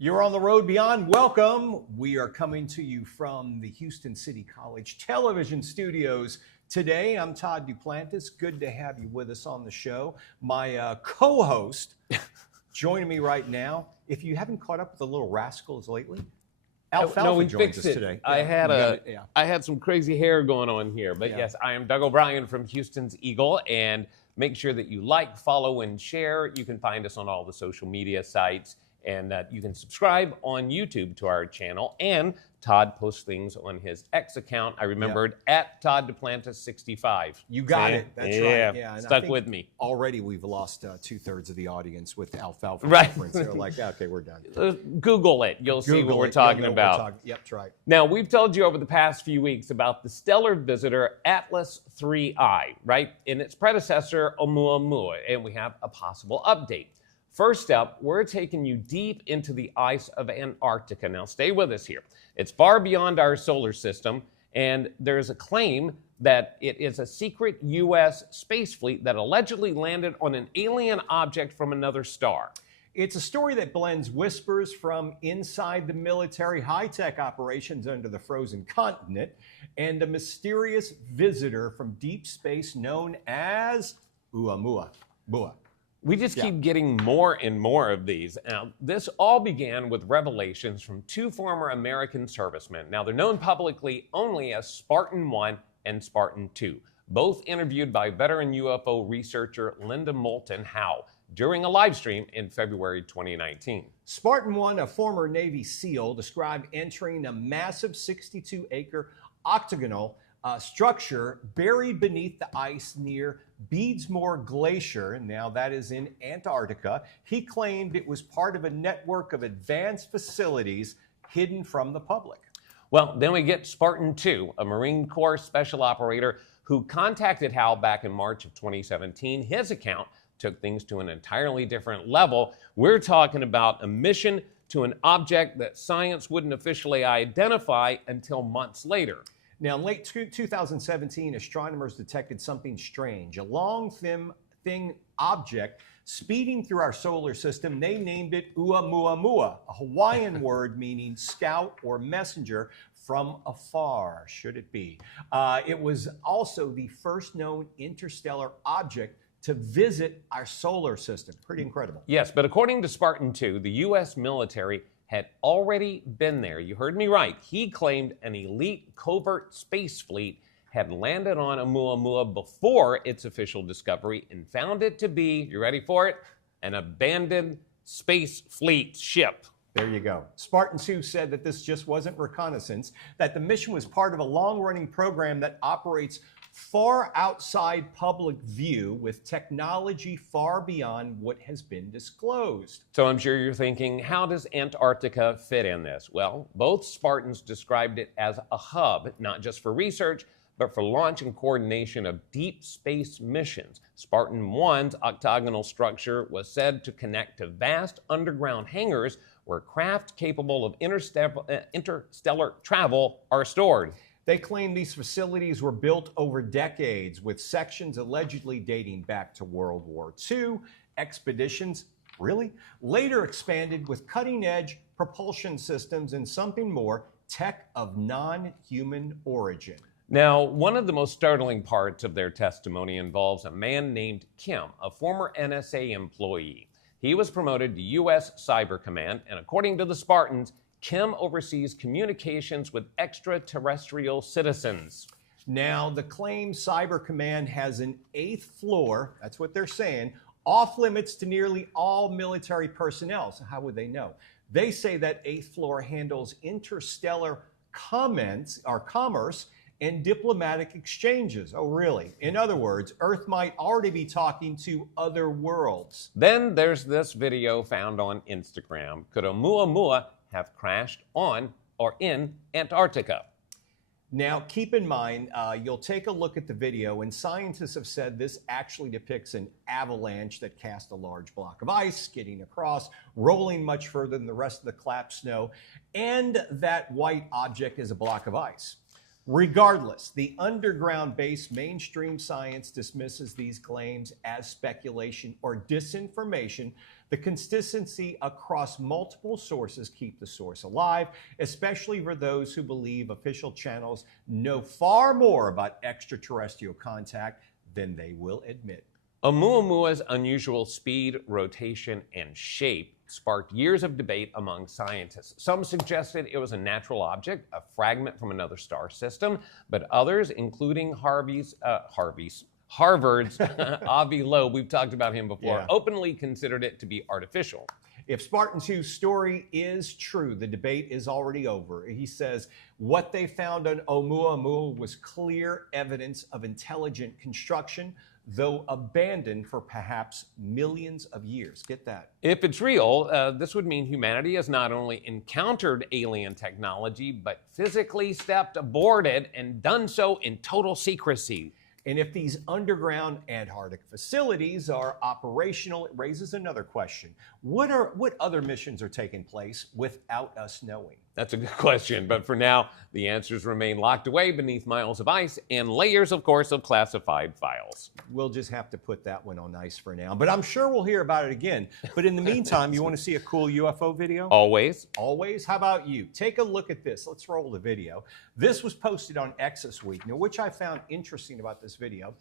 You're on the road beyond. Welcome. We are coming to you from the Houston City College television studios. Today, I'm Todd Duplantis. Good to have you with us on the show. My co-host joining me right now. If you haven't caught up with the Little Rascals lately, Alfalfa joins us today. I had some crazy hair going on here, but yes, I am Doug O'Brien from Houston's Eagle, and make sure that you like, follow, and share. You can find us on all the social media sites. And you can subscribe on YouTube to our channel. And Todd posts things on his X account. I remembered at Todd Duplantis 65. You got it. That's right. Yeah, and stuck with me. Already we've lost 2/3 of the audience with the Alfalfa right. reference. They're like, okay, we're done. Google it. You'll see what we're talking about. Yep, that's right. Now, we've told you over the past few weeks about the stellar visitor Atlas 3I, right? And its predecessor, Oumuamua. And we have a possible update. First up, we're taking you deep into the ice of Antarctica. Now, stay with us here. It's far beyond our solar system, and there's a claim that it is a secret U.S. space fleet that allegedly landed on an alien object from another star. It's a story that blends whispers from inside the military high-tech operations under the frozen continent and a mysterious visitor from deep space known as Oumuamua. We just keep getting more and more of these. Now, this all began with revelations from two former American servicemen. Now, they're known publicly only as Spartan 1 and Spartan 2, both interviewed by veteran UFO researcher Linda Moulton Howe during a live stream in February 2019. Spartan 1, a former Navy SEAL, described entering a massive 62-acre octagonal structure buried beneath the ice near Beadsmore Glacier, and now that is in Antarctica. He claimed it was part of a network of advanced facilities hidden from the public. Well, then we get Spartan 2, a Marine Corps special operator who contacted Howe back in March of 2017. His account took things to an entirely different level. We're talking about a mission to an object that science wouldn't officially identify until months later. Now, in late 2017, astronomers detected something strange, a long, thin object speeding through our solar system. They named it Oumuamua, a Hawaiian word meaning scout or messenger from afar, should it be. It was also the first known interstellar object to visit our solar system. Pretty incredible. Yes, but according to Spartan 2, the U.S. military had already been there. You heard me right. He claimed an elite covert space fleet had landed on Oumuamua before its official discovery and found it to be, you ready for it, an abandoned space fleet ship. There you go. Spartan 2 said that this just wasn't reconnaissance, that the mission was part of a long-running program that operates far outside public view with technology far beyond what has been disclosed. So I'm sure you're thinking, how does Antarctica fit in this? Well, both Spartans described it as a hub, not just for research, but for launch and coordination of deep space missions. Spartan 1's octagonal structure was said to connect to vast underground hangars where craft capable of interstellar travel are stored. They claim these facilities were built over decades, with sections allegedly dating back to World War II. Expeditions, really? Later expanded with cutting-edge propulsion systems and something more, tech of non-human origin. Now, one of the most startling parts of their testimony involves a man named Kim, a former NSA employee. He was promoted to U.S. Cyber Command, and according to the Spartans, Kim oversees communications with extraterrestrial citizens. Now, the claimed Cyber Command has an 8th floor, that's what they're saying, off limits to nearly all military personnel. So how would they know? They say that 8th floor handles interstellar commerce and diplomatic exchanges. Oh, really? In other words, Earth might already be talking to other worlds. Then there's this video found on Instagram. Could Oumuamua have crashed on or in Antarctica? Now, keep in mind, you'll take a look at the video, and scientists have said this actually depicts an avalanche that cast a large block of ice, skidding across, rolling much further than the rest of the collapsed snow, and that white object is a block of ice. Regardless, the underground-based mainstream science dismisses these claims as speculation or disinformation The consistency across multiple sources keep the source alive, especially for those who believe official channels know far more about extraterrestrial contact than they will admit. Oumuamua's unusual speed, rotation, and shape sparked years of debate among scientists. Some suggested it was a natural object, a fragment from another star system, but others, including Harvard's Avi Loeb, we've talked about him before, openly considered it to be artificial. If Spartan 2's story is true, the debate is already over. He says what they found on Oumuamua was clear evidence of intelligent construction, though abandoned for perhaps millions of years. Get that? If it's real, this would mean humanity has not only encountered alien technology, but physically stepped aboard it and done so in total secrecy. And if these underground Antarctic facilities are operational, it raises another question. What other missions are taking place without us knowing? That's a good question, but for now, the answers remain locked away beneath miles of ice and layers, of course, of classified files. We'll just have to put that one on ice for now, but I'm sure we'll hear about it again. But in the meantime, you want to see a cool UFO video? Always. Always? How about you? Take a look at this. Let's roll the video. This was posted on X this week. Now, which I found interesting about this video,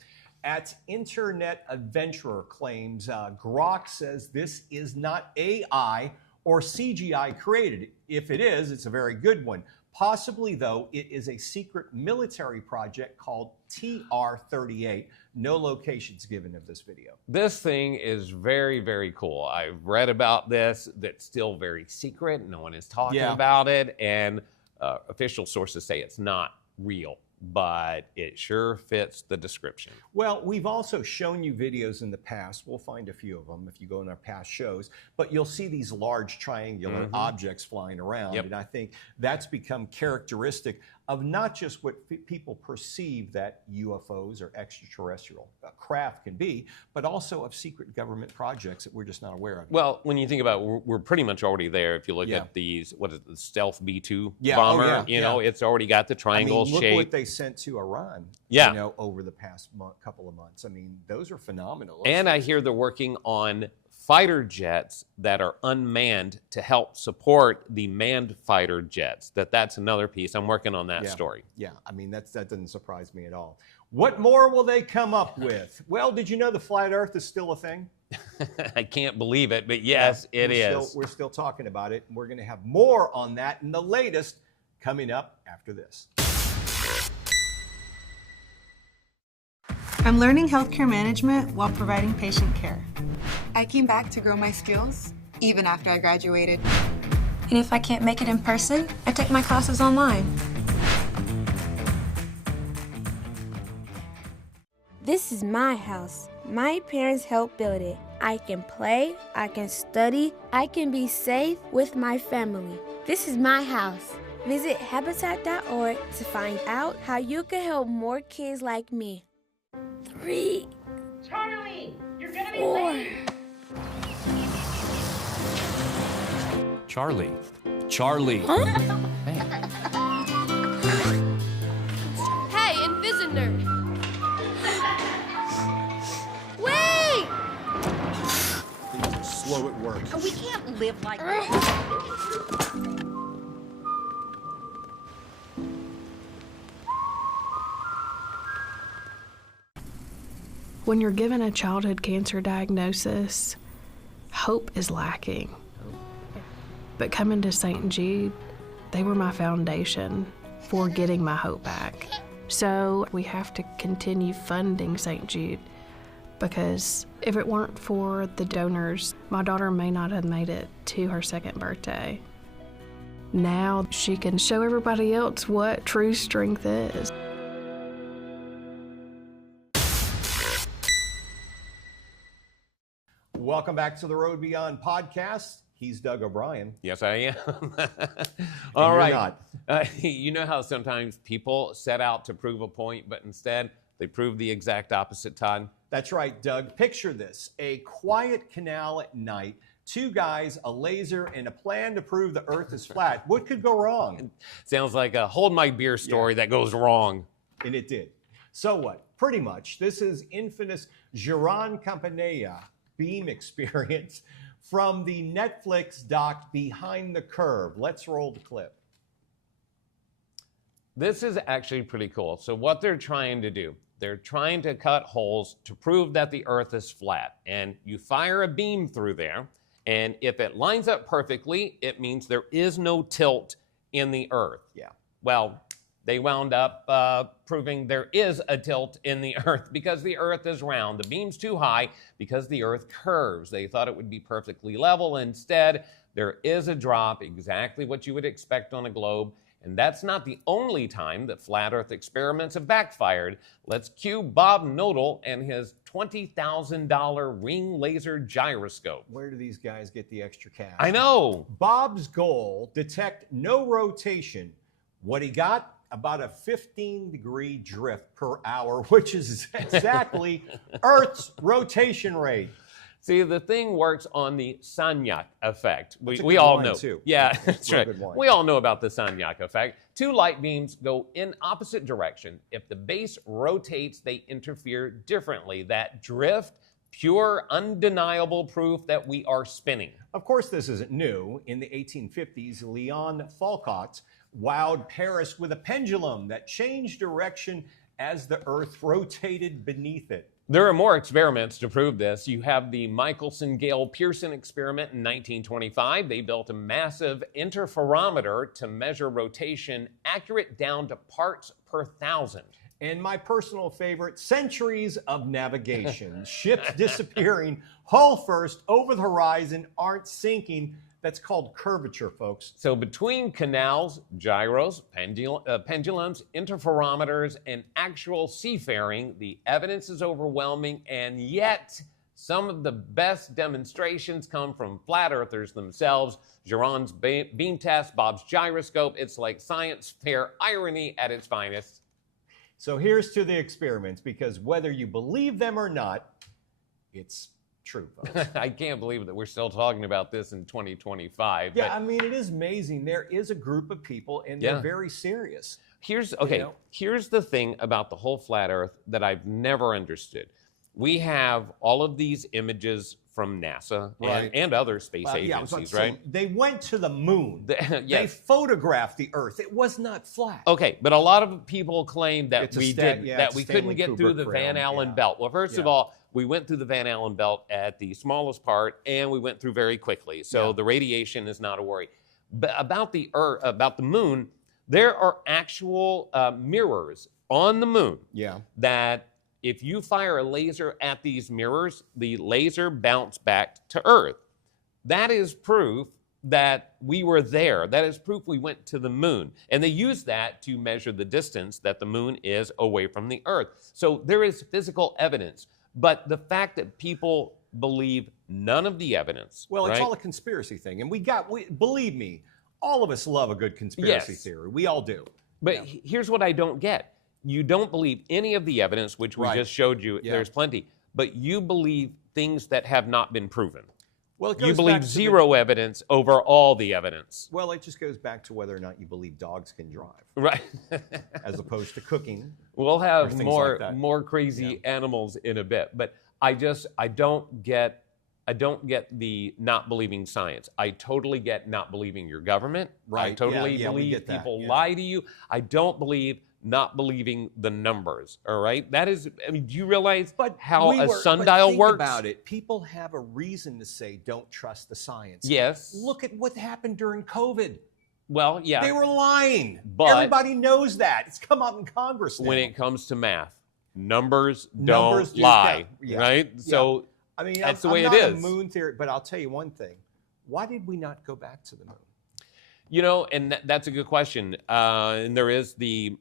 at Internet Adventurer claims Grok says this is not AI or CGI created. If it is, it's a very good one. Possibly, though, it is a secret military project called TR-38. No locations given of this video. This thing is very, very cool. I've read about this. That's still very secret. No one is talking about it. And official sources say it's not real, but it sure fits the description. Well, we've also shown you videos in the past. We'll find a few of them if you go in our past shows, but you'll see these large triangular objects flying around. And I think that's become characteristic of not just what people perceive that UFOs or extraterrestrial craft can be, but also of secret government projects that we're just not aware of. Well, when you think about it, we're pretty much already there. If you look at these, what is it, the stealth B-2 bomber, you know, it's already got the triangle shape. Look what they sent to Iran, you know, over the past couple of months. I mean, those are phenomenal. And I hear they're working on fighter jets that are unmanned to help support the manned fighter jets. That's another piece. I'm working on that story. Yeah, I mean, that doesn't surprise me at all. What more will they come up with? Well, did you know the flat Earth is still a thing? I can't believe it, but yes, it is. We're still talking about it. We're going to have more on that and the latest coming up after this. I'm learning healthcare management while providing patient care. I came back to grow my skills, even after I graduated. And if I can't make it in person, I take my classes online. This is my house. My parents helped build it. I can play, I can study, I can be safe with my family. This is my house. Visit habitat.org to find out how you can help more kids like me. 3, Charlie, you're gonna be 4. late. Charlie. Huh? Hey, Invisinor! Wait! Things are slow at work. We can't live like this. When you're given a childhood cancer diagnosis, hope is lacking. But coming to St. Jude, they were my foundation for getting my hope back. So we have to continue funding St. Jude, because if it weren't for the donors, my daughter may not have made it to her 2nd birthday. Now she can show everybody else what true strength is. Welcome back to the Road Beyond podcast. He's Doug O'Brien. Yes, I am. All right. You know how sometimes people set out to prove a point, but instead they prove the exact opposite, Todd? That's right, Doug. Picture this: a quiet canal at night, 2 guys, a laser, and a plan to prove the Earth is flat. What could go wrong? Sounds like a hold my beer story that goes wrong. And it did. So what? Pretty much. This is infamous Giron Campanella beam experience from the Netflix doc Behind the Curve. Let's roll the clip. This is actually pretty cool. So what they're trying to do, they're trying to cut holes to prove that the Earth is flat. And you fire a beam through there, and if it lines up perfectly, it means there is no tilt in the Earth. Yeah. Well, they wound up proving there is a tilt in the Earth because the Earth is round. The beam's too high because the Earth curves. They thought it would be perfectly level. Instead, there is a drop, exactly what you would expect on a globe. And that's not the only time that flat Earth experiments have backfired. Let's cue Bob Knodel and his $20,000 ring laser gyroscope. Where do these guys get the extra cash? I know. Bob's goal, detect no rotation. What he got? About a 15-degree drift per hour, which is exactly Earth's rotation rate. See, the thing works on the Sagnac effect. That's a We good all wine, know. too. Yeah, That's that's a real right. good wine. We all know about the Sagnac effect. Two light beams go in opposite direction. If the base rotates, they interfere differently. That drift, pure, undeniable proof that we are spinning. Of course, this isn't new. In the 1850s, Leon Foucault wowed Paris with a pendulum that changed direction as the Earth rotated beneath it. There are more experiments to prove this. You have the Michelson-Gale-Pearson experiment in 1925. They built a massive interferometer to measure rotation, accurate down to parts per thousand. And my personal favorite, centuries of navigation. Ships disappearing, hull first, over the horizon, aren't sinking. That's called curvature, folks. So between canals, gyros, pendulums, interferometers, and actual seafaring, the evidence is overwhelming, and yet some of the best demonstrations come from flat earthers themselves. Geron's beam test, Bob's gyroscope. It's like science fair irony at its finest. So here's to the experiments, because whether you believe them or not, it's true, folks. I can't believe that we're still talking about this in 2025. Yeah, but I mean, it is amazing. There is a group of people, and they're very serious. here's you know? Here's the thing about the whole flat Earth that I've never understood. We have all of these images from NASA Right. and other space Yeah, I was about agencies, to say, right? they went to the moon. They Yes. photographed the Earth. It was not flat. Okay, but a lot of people claim that It's a we Stan- did yeah, that it's we Stanley couldn't get through Kubrick the Van film, Allen yeah. belt. Well, first of Yeah. all, we went through the Van Allen belt at the smallest part, and we went through very quickly. So Yeah. the radiation is not a worry. But about the Earth, about the moon, there are actual mirrors on the moon Yeah. that if you fire a laser at these mirrors, the laser bounces back to Earth. That is proof that we were there. That is proof we went to the moon. And they use that to measure the distance that the moon is away from the Earth. So there is physical evidence. But the fact that people believe none of the evidence. Well, it's right? all a conspiracy thing. And believe me, all of us love a good conspiracy Yes. theory. We all do. But here's what I don't get. You don't believe any of the evidence, which we Right. just showed you. Yeah. There's plenty. But you believe things that have not been proven. Well, it You goes believe back to zero evidence over all the evidence. Well, it just goes back to whether or not you believe dogs can drive, Right. as opposed to cooking. We'll Or have things more like that. more crazy animals in a bit. But I don't get the not believing science. I totally get not believing your government. I Right. totally Yeah, we believe get that. people Yeah. lie to you. I don't believe not believing the numbers. All right. That is, I mean, do you realize how a sundial think works? about it. People have a reason to say don't trust the science. Yes. Look at what happened during COVID. Well, yeah. They were lying. But- everybody knows that. It's come out in Congress now. When it comes to math, numbers Numbers don't do lie, count. Yeah. right? Yeah. So I mean, that's I'm the way not it a is. moon theory, but I'll tell you one thing. Why did we not go back to the moon? You know, and that's a good question. And there is the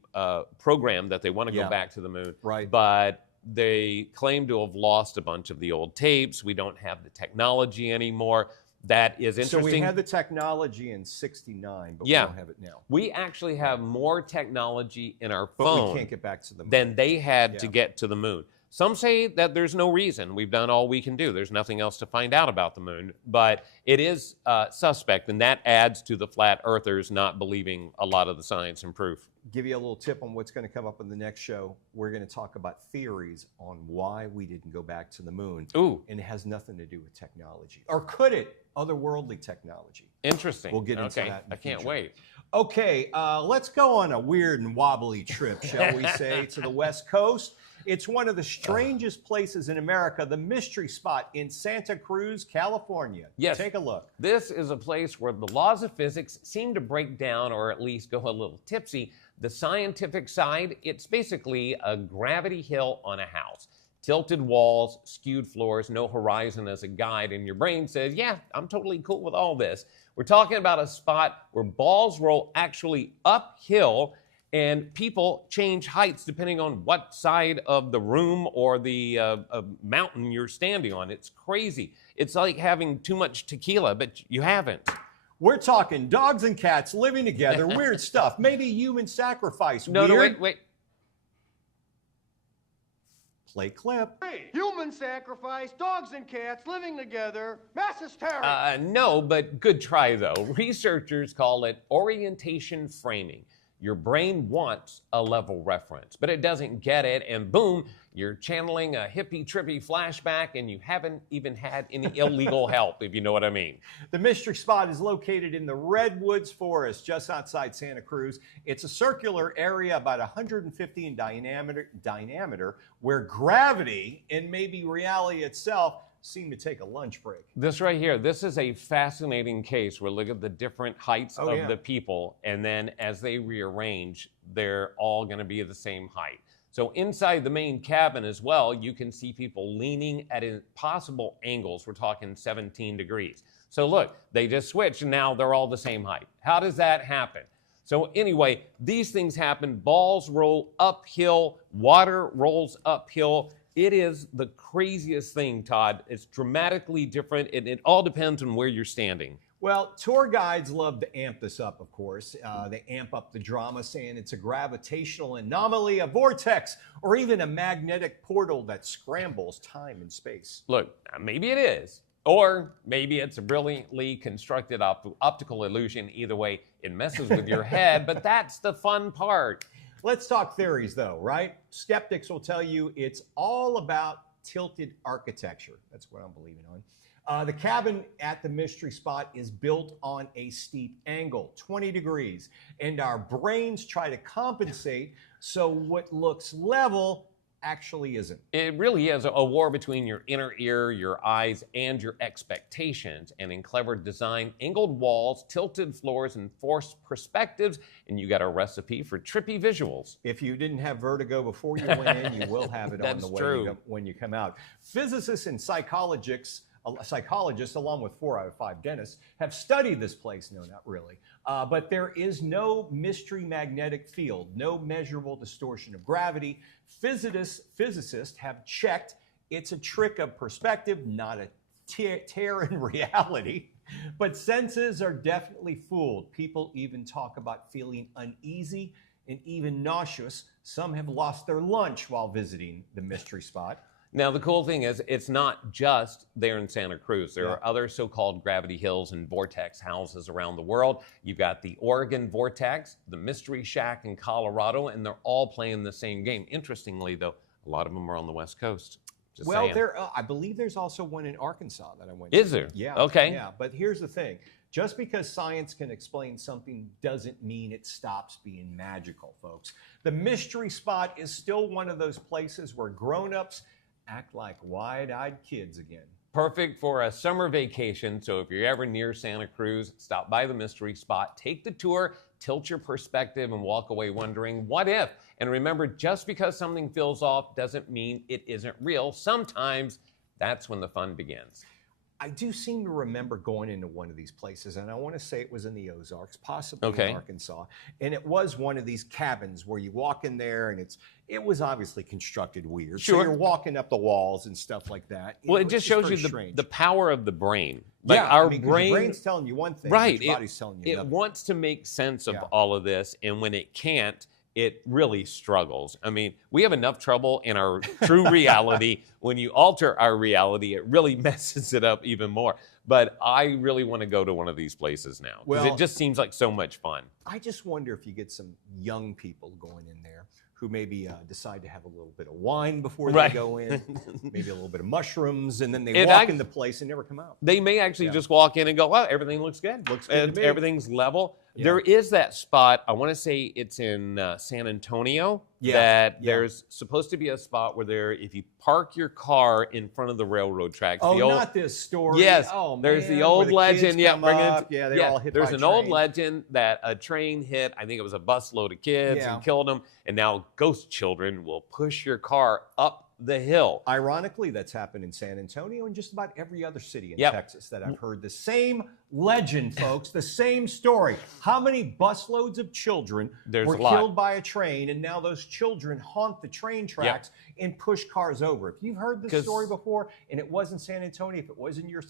program that they want to go Yeah. back to the moon. Right. But they claim to have lost a bunch of the old tapes. We don't have the technology anymore. That is interesting. So we had the technology in '69, but Yeah. we don't have it now. We actually have more technology in our But phone we can't get back to the moon. than they had to Yeah. get to the moon. Some say that there's no reason. We've done all we can do. There's nothing else to find out about the moon. But it is suspect, and that adds to the flat earthers not believing a lot of the science and proof. give you a little tip on what's going to come up in the next show. We're going to talk about theories on why we didn't go back to the moon. Ooh. And it has nothing to do with technology. Or could it? Otherworldly technology. Interesting. We'll get into that in I the can't future. wait. Okay, let's go on a weird and wobbly trip, shall we say, to the West Coast. It's one of the strangest places in America, the mystery spot in Santa Cruz, California. Yes. Take a look. This is a place where the laws of physics seem to break down or at least go a little tipsy. The scientific side, it's basically a gravity hill on a house. Tilted walls, skewed floors, no horizon as a guide, and your brain says, yeah, I'm totally cool with all this. We're talking about a spot where balls roll actually uphill and people change heights depending on what side of the room or the mountain you're standing on. It's crazy. It's like having too much tequila, but you haven't. We're talking dogs and cats living together, weird stuff, maybe human sacrifice. No, weird. wait. Play clip. Human sacrifice, dogs and cats living together, mass hysteria. No, but good try though. Researchers call it orientation framing. Your brain wants a level reference, but it doesn't get it, and boom, you're channeling a hippie, trippy flashback, and you haven't even had any illegal help, if you know what I mean. The mystery spot is located in the Redwoods Forest, just outside Santa Cruz. It's a circular area about 150 in diameter, where gravity and maybe reality itself seem to take a lunch break. This right here, this is a fascinating case where look at the different heights of yeah. the people, and then as they rearrange, they're all going to be the same height. So inside the main cabin as well, you can see people leaning at impossible angles. We're talking 17 degrees. So look, they just switched and now they're all the same height. How does that happen? So anyway, these things happen. Balls roll uphill, water rolls uphill. It is the craziest thing, Todd. It's dramatically different, and it all depends on where you're standing. Well, tour guides love to amp this up, of course. They amp up the drama, saying it's a gravitational anomaly, a vortex, or even a magnetic portal that scrambles time and space. Look, maybe it is, or maybe it's a brilliantly constructed optical illusion. Either way, it messes with your head, but that's the fun part. Let's talk theories, though, right? Skeptics will tell you it's all about tilted architecture. That's what I'm believing on. The cabin at the mystery spot is built on a steep angle, 20 degrees, and our brains try to compensate so what looks level actually isn't. It really is a war between your inner ear, your eyes, and your expectations. And in clever design, angled walls, tilted floors, and forced perspectives, and you got a recipe for trippy visuals. If you didn't have vertigo before you went in, you will have it on the way when you come out. Physicists and psychologists, along with 4 out of 5 dentists, have studied this place. No, not really. But there is no mystery magnetic field, no measurable distortion of gravity. Physicists have checked. It's a trick of perspective, not a tear in reality. But senses are definitely fooled. People even talk about feeling uneasy and even nauseous. Some have lost their lunch while visiting the mystery spot. Now, the cool thing is, it's not just there in Santa Cruz. There are other so-called gravity hills and vortex houses around the world. You've got the Oregon Vortex, the Mystery Shack in Colorado, and they're all playing the same game. Interestingly, though, a lot of them are on the West Coast. Just saying. I believe there's also one in Arkansas that I went to. Is there? there? Yeah. Okay. Yeah, but here's the thing. Just because science can explain something doesn't mean it stops being magical, folks. The mystery spot is still one of those places where grown-ups act like wide-eyed kids again. Perfect for a summer vacation. So if you're ever near Santa Cruz, stop by the mystery spot, take the tour, tilt your perspective, and walk away wondering, what if? And remember, just because something feels off doesn't mean it isn't real. Sometimes that's when the fun begins. I do seem to remember going into one of these places, and I want to say it was in the Ozarks, possibly in Arkansas. And it was one of these cabins where you walk in there, and it was obviously constructed weird. Sure. So you're walking up the walls and stuff like that. Well, it just shows you the power of the brain. Like our brain, your brain's telling you one thing, right? Your body's telling you another. It wants to make sense of all of this, and when it can't, it really struggles. I mean, we have enough trouble in our true reality. When you alter our reality, it really messes it up even more. But I really want to go to one of these places now because Well, it just seems like so much fun. I just wonder if you get some young people going in there who maybe decide to have a little bit of wine before they Right. go in, maybe a little bit of mushrooms, and then they It walk act- in the place and never come out. They may actually just walk in and go, "Wow, everything looks good. Looks good to me." Everything's level." Yeah. There is that spot. I want to say it's in San Antonio. Yeah, That yeah. there's supposed to be a spot where if you park your car in front of the railroad tracks. Oh, the old, not this story. Yes, Oh, there's man, the where old the legend. kids Yeah, come bring it. up. Yeah, they're all hit There's by an old train. legend that a train hit. I think it was a busload of kids Yeah. and killed them. And now ghost children will push your car up the hill. Ironically, that's happened in San Antonio and just about every other city in Yep. Texas that I've heard the same legend, folks, the same story. How many busloads of children There's were a lot. killed by a train, and now those children haunt the train tracks and push cars over? If you've heard this 'Cause- story before and it wasn't San Antonio, if it was in your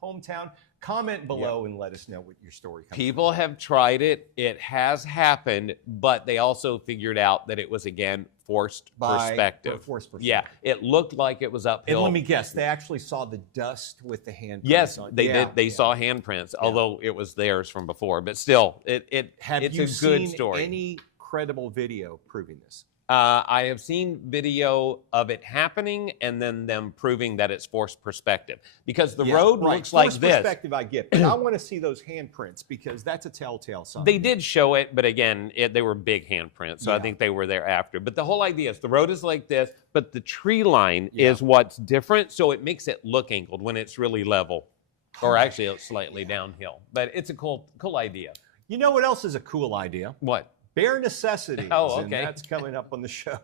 hometown, comment below and let us know what your story comes People have tried it. It has happened, but they also figured out that it was, again, forced perspective. Forced perspective. Yeah, it looked like it was uphill. And let me guess, they actually saw the dust with the handprints Yes, on. they Yeah, did. They yeah. saw handprints, although it was theirs from before. But still, Have it's you a good seen story. any credible video proving this? I have seen video of it happening and then them proving that it's forced perspective because the Yeah, road right. looks like Forced this. perspective I get, but I want to see those handprints because that's a telltale sign. They did show it, but again, they were big handprints, so I Yeah. think they were there after. But the whole idea is the road is like this, but the tree line Yeah. is what's different, so it makes it look angled when it's really level, or actually it's slightly downhill. But it's a cool idea. You know what else is a cool idea? What? Bare necessities. Oh, And okay. that's coming up on the show.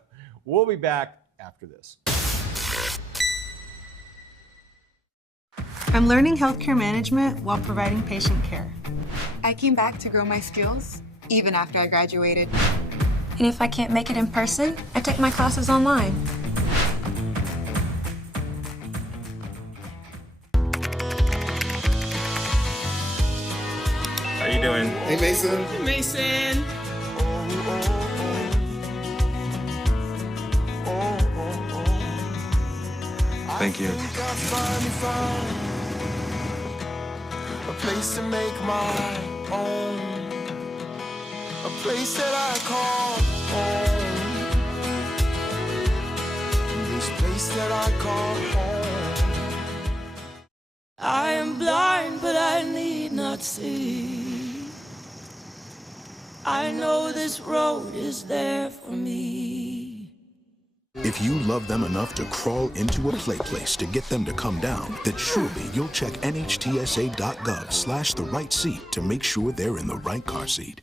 We'll be back after this. I'm learning healthcare management while providing patient care. I came back to grow my skills even after I graduated. And if I can't make it in person, I take my classes online. How you doing? Hey, Mason. Mason. Thank you. A place to make my own. A place that I call home. This place that I call home. I am blind, but I need not see. I know this road is there for me. If you love them enough to crawl into a play place to get them to come down, then surely you'll check nhtsa.gov/the right seat to make sure they're in the right car seat.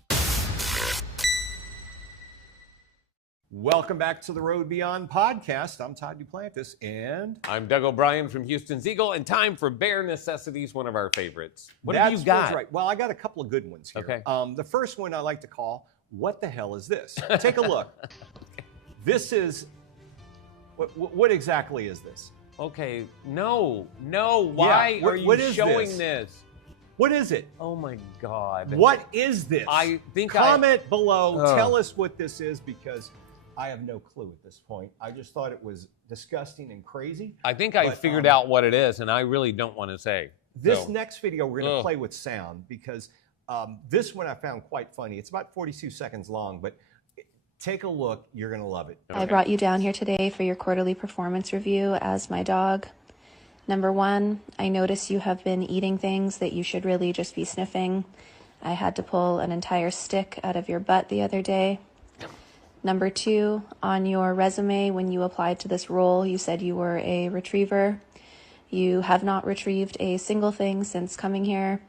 Welcome back to the Road Beyond podcast. I'm Todd Duplantis, and I'm Doug O'Brien from Houston's Eagle, and time for Bare Necessities, one of our favorites. What have you that's got? right. Well, I got a couple of good ones here. Okay. The first one I like to call, "What the hell is this?" Take a look. This is, what exactly is this? Okay, no. Why what- are you what is showing this? this? What is it? Oh my God. What is this? I think Comment below. Ugh. Tell us what this is because I have no clue at this point. I just thought it was disgusting and crazy. I think I But, figured out what it is, and I really don't want to say. This So, next video, we're going to Ugh. play with sound because this one I found quite funny. It's about 42 seconds long, but take a look. You're going to love it. I brought you down here today for your quarterly performance review as my dog. Number one, I notice you have been eating things that you should really just be sniffing. I had to pull an entire stick out of your butt the other day. Number two, on your resume, when you applied to this role, you said you were a retriever. You have not retrieved a single thing since coming here.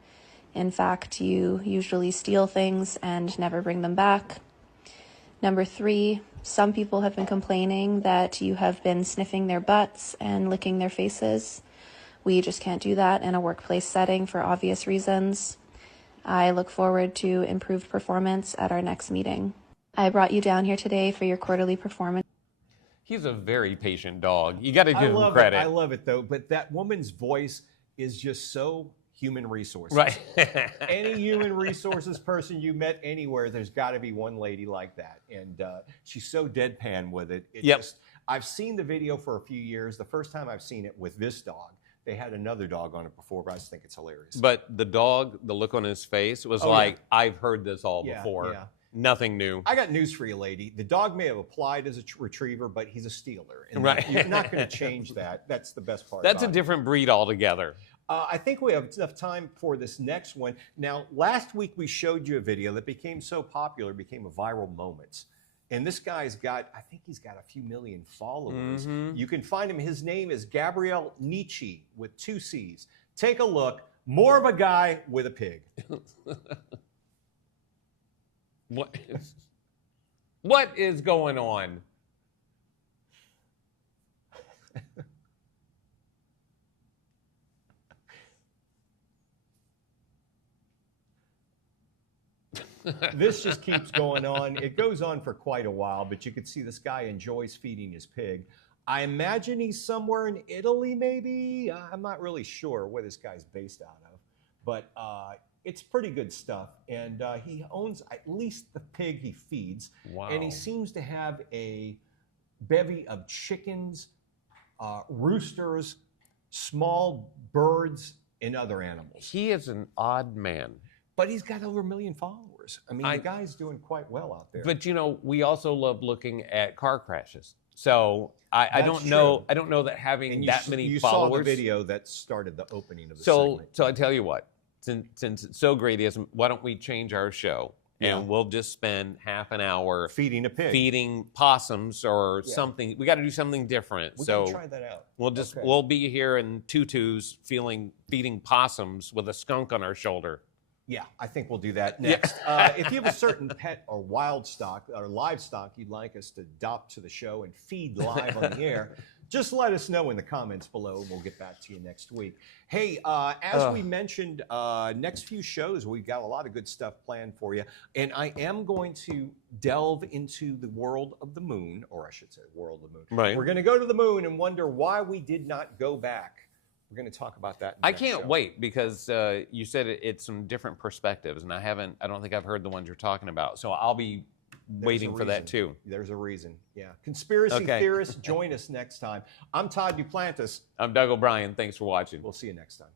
In fact, you usually steal things and never bring them back. Number three, some people have been complaining that you have been sniffing their butts and licking their faces. We just can't do that in a workplace setting for obvious reasons. I look forward to improved performance at our next meeting. I brought you down here today for your quarterly performance. He's a very patient dog. You got to I give him love credit. it. I love it, though. But that woman's voice is just so human resources. Right. Any human resources person you met anywhere, there's got to be one lady like that. And she's so deadpan with it. Yep. I've seen the video for a few years. The first time I've seen it with this dog, They had another dog on it before, but I just think it's hilarious. But the dog, the look on his face was like, I've heard this all before. Yeah. Nothing new. I got news for you, lady. The dog may have applied as a retriever, but he's a stealer. And right. You're not going to change that. That's the best part. That's a different breed altogether. I think we have enough time for this next one. Now, last week we showed you a video that became so popular, became a viral moment. And this guy's got, I think he's got a few million followers. You can find him. His name is Gabriel Nietzsche with 2 C's. Take a look. More of a guy with a pig. What is going on? This just keeps going on. It goes on for quite a while, but you can see this guy enjoys feeding his pig. I imagine he's somewhere in Italy, maybe. I'm not really sure where this guy's based out of, but it's pretty good stuff. And he owns at least the pig he feeds. Wow. And he seems to have a bevy of chickens, roosters, small birds, and other animals. He is an odd man. But he's got over 1 million followers. I mean, the guy's doing quite well out there. But you know, we also love looking at car crashes. So I don't know. I don't know that having that many followers. You saw the video that started the opening of the segment. So I tell you what, since it's so great, why don't we change our show and we'll just spend half an hour feeding a pig, feeding possums or something. We got to do something different. We got to try that out. We'll be here in tutus feeding possums with a skunk on our shoulder. Yeah, I think we'll do that next. If you have a certain pet or livestock you'd like us to adopt to the show and feed live on the air, just let us know in the comments below, and we'll get back to you next week. Hey, as we mentioned, next few shows, we've got a lot of good stuff planned for you, and I am going to delve into the world of the moon, or I should say world of the moon. Right. We're going to go to the moon and wonder why we did not go back. We're going to talk about that. I can't wait because you said it's some different perspectives, and I don't think I've heard the ones you're talking about. So I'll be waiting for that too. There's a reason. Yeah. Conspiracy theorists, join us next time. I'm Todd Duplantis. I'm Doug O'Brien. Thanks for watching. We'll see you next time.